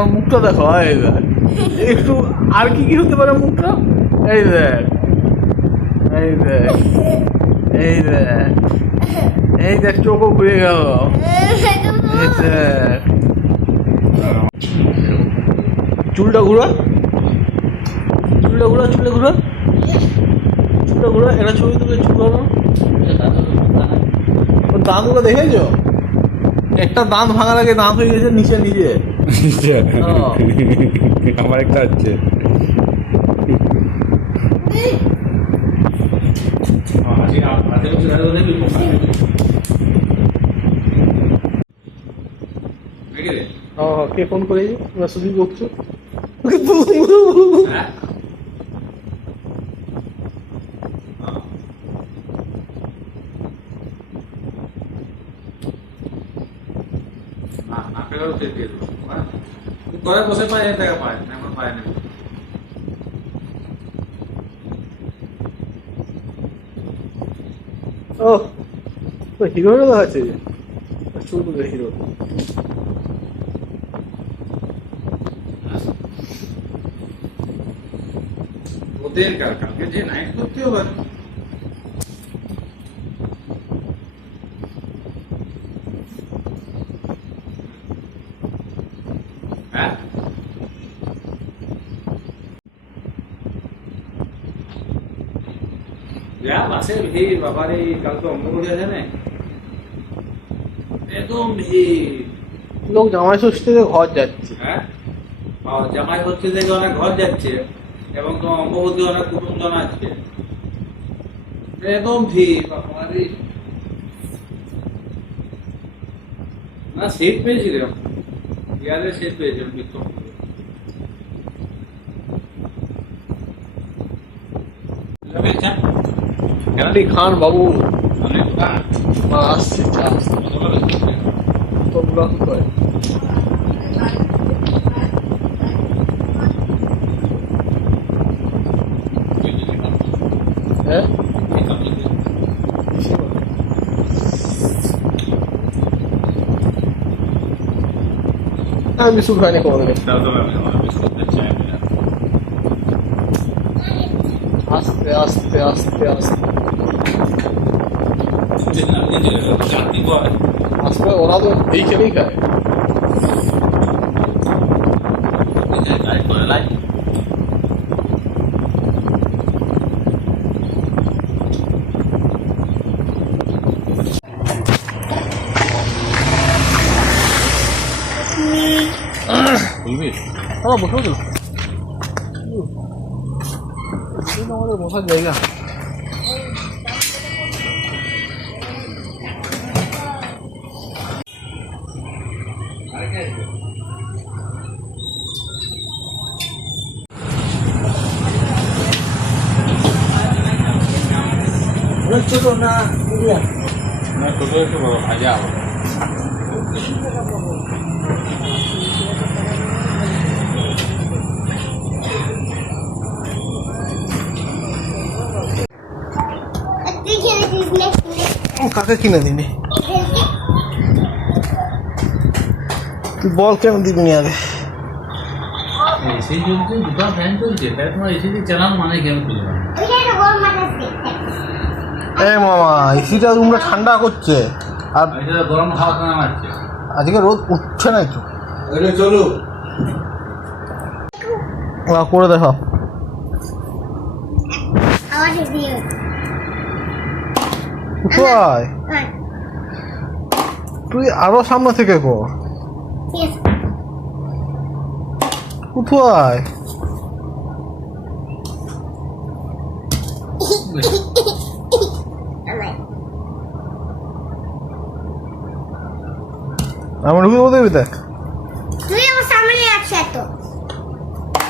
আমার মুখটা দেখো, এই দেখ একটু, আর কি কি হতে পারে মুখটা, এই দেখ, এই দেখ, এই দেখ, এই দেখ চোখও ঘুরে গেল, এই দেখ চুলটা ঘুরা, চুলটা ঘুরা, চুলটা ঘুরা, চুলটা ঘুরা, এটা ছবি তুলে চুল ঘুরানো। ওর দাঁতগুলো দেখেছো? একটা দাঁত ভাঙার আগে দাঁত হয়ে গেছে নিচে নিজে। আমার একটা হচ্ছে কে ফোন করেছি? শুধু বকছো। ঘরে বসে পাই টাকা পায় না, এখন পায় না। ও হিরো হিরো আছে, চুল হিরো। ওদের কালকে যে নাইট করতে হবে হ্যাঁ, বাসের ভিড় বাবারে, কালকে অঙ্গনবাড়ি আছে না, একদম ভিড়। লোক জামাই ষষ্ঠীতে ঘর যাচ্ছে। হ্যাঁ, জামাই হচ্ছে থেকে অনেক ঘর যাচ্ছে, এবং তোমার অঙ্গবতী অনেক কুটুমজন আছে, একদম ভিড় বাবারে। না সিট পেয়েছিলাম, ইয়ারে সিট পেয়েছিলাম বিক্রম। খান বাবু অনেক দোকান আসছে, চা তোমরা করে হ্যাঁ, আমি বিস্কুট খাইনি কোনো দিন। আস্তে আস্তে আস্তে আস্তে আস্তে, ওরা তো এই খেলেই খায়। বসে গেল আমাদের বসার জায়গা। ছোট না ছোট একটু বড় ভাজা কাকে কিনে দিবি? তুই বল কেন দিবি নি আগে? এসি চলছে, দুটো ফ্যান চলছে, তাই তোমার এসি দিয়ে চালানো মানে কেন খুঁজে পাবে? এ মামা, এসিটা রুমটা ঠান্ডা করছে, আর এটা গরম হাওয়া কেন মারছে? আজকে রোদ উঠছে না একটু। চলো করে দেখো। কোথায় তুই? আরো সামনে থেকে কর। কোথায়? আমার ঢুকে বলতে দেখ, তুই আমার সামনে আছে তো,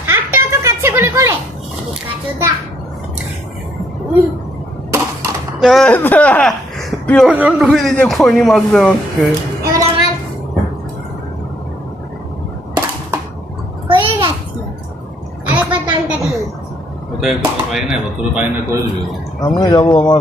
হাতটা তো কাছে করে করে কাটো দা। প্রিয়জন ঢুকে দিয়েছে খৈনি মাখবে আমাকে। এবার আমার হয়ে যাচ্ছে, আরেকবার টানটা দিই। ওটা একটু পাই না, তোর পাই না করে দিবি। আমিও যাবো আমার